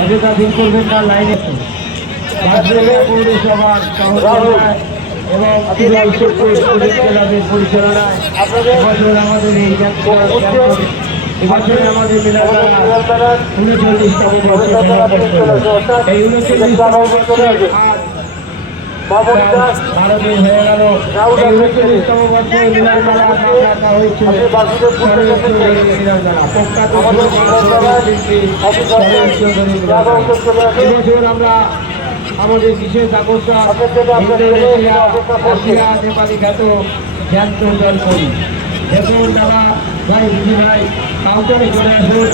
অযথা দিন করবেন না, লাইনে পৌরসভার এবং ক্লাবের পরিচালনায় এবছর আমাদের এই এবছরে আমাদের মিলাদার 39তম বর্ষে এই 39তম বর্ষে ভারতের হয়ে গেল 39তম বর্ষে মিলন মেলা রাখা হয়েছে। এবছর আমরা আমাদের বিশেষ আকর্ষণ নেপালি খ্যাত জ্যান্ত জল করি। দেখুন দাদা ভাই দিদি ভাই কাউন্টারে চলে আসুন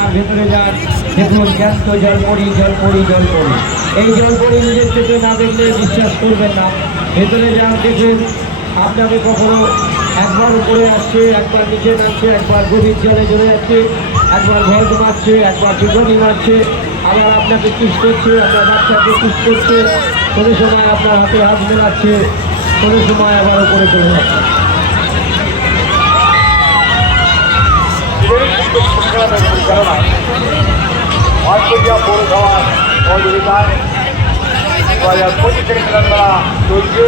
আর ভেতরে যান। দেখুন জ্যান্ত জল পড়ি জল পড়ি জল পড়ি। এই জল পড়ি নিজের চোখে না দেখলে বিশ্বাস করবেন না। ভেতরে যান, দেখুন আপনাকে কখনো একবার উপরে আসছে, একবার নিচে নামছে, একবার গভীর জলে চলে যাচ্ছে, একবার ভয় মারছে, একবার বিঘনি মারছে, আবার আপনাকে কিস করছে, আপনার বাচ্চাকে কিস করছে, কোনো সময় আপনার হাতে হাত মেলাচ্ছে, কোনো সময় আবার উপরে চলে যাচ্ছে। পৌরসভার সহযোগিতায় 2025 থেকে মিলন মেলা চলছে।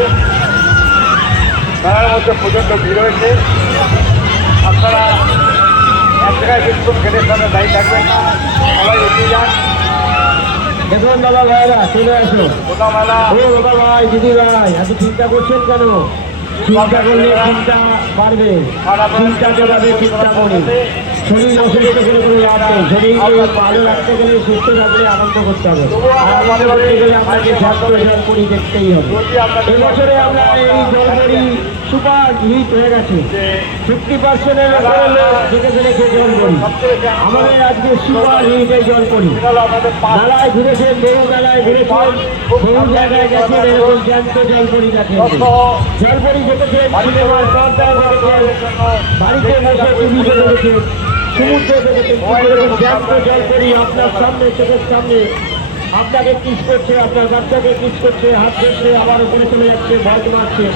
মেলার মধ্যে প্রচণ্ড ভিড় হয়েছে। আপনারা এক জায়গায় বিদ্যুৎ গেটের সামনে দাঁড়িয়ে থাকবেন না, সবাই এগিয়ে যান। দেখুন দাদা ভাইরা চলে আসো। দাদা ভাই দিদি ভাই এত চিন্তা করছেন কেন? চিন্তা করলে চিন্তা বাড়বে, চিন্তা চালাবে চিন্তা করবে। শরীর অসুস্থ করে করে লাভ নেই। শরীরকে ভালো রাখতে গেলে সুস্থ থাকলে আনন্দ করতে হবে। আর আনন্দ করতে গেলে আপনাকে জল পরি দেখতেই হবে। এবছরে আমরা এই জলপরি সুপার হিট হয়ে গেছে। 50%-এর উপরে লোক যেতে ফেলেছে জলপরি। আমাদের আজকে সুপার হিট এই জলপরি। মেলায় ঘুরেছেন, বহু মেলায় ঘুরেছেন, বহু জায়গায় গেছেন, এরকম জ্যান্ত জলপরি দেখেন। জলপরি দেখেছেন, সিনেমার পর্দায় দেখেছেন, বাড়িতে বসে টিভি দেখেছেন, সমুদ্রে দেখেছেন। জ্যান্ত জলপরি আপনার সামনে, চোখের সামনে আপনাকে কিস করছে, আপনার বাচ্চাকে কিস করছে, হাত ধরছে, আবার উপরে চলে যাচ্ছে, ভয় মারছে।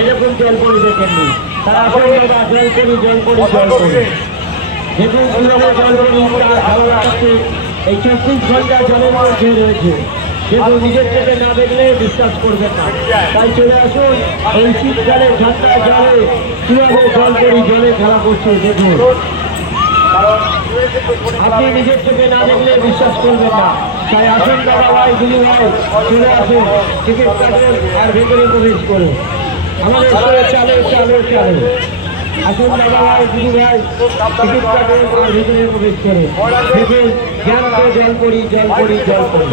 এরকম জলপরি দেখেননি। তারা আসলে জলপরি জলপরি জলপরি দেখুন কিভাবে জলপরি তার ভালো লাগছে। এই 24 ঘন্টা জলের মধ্যে রয়েছে, কিন্তু নিজের চোখে না দেখলে বিশ্বাস করবেন না। তাই চলে আসুন, এই শীতকালে ঠান্ডা জলে কিভাবে জলপরি জলে খেলা করছে দেখুন। আপনি নিজের চোখে না দেখলে বিশ্বাস করবেন না। তাই আসুন দাদা ভাই দিদি ভাই চলে আসুন, টিকিট কাটুন আর ভেতরে প্রবেশ করুন। আমাদের চালে চালে চালে আসুন দাদা ভাই দিদি ভাই, টিকিট কাটুন আর ভেতরে প্রবেশ করুন। দেখুন জ্যান্ত জলপরি জলপরি জলপরি,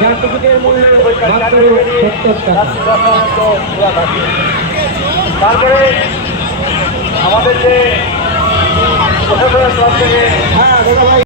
যার টিকিটের মূল্য মাত্র 70 টাকা। তারপরে আমাদের যে প্রশাসনের তরফ থেকে হ্যাঁ দাদা ভাই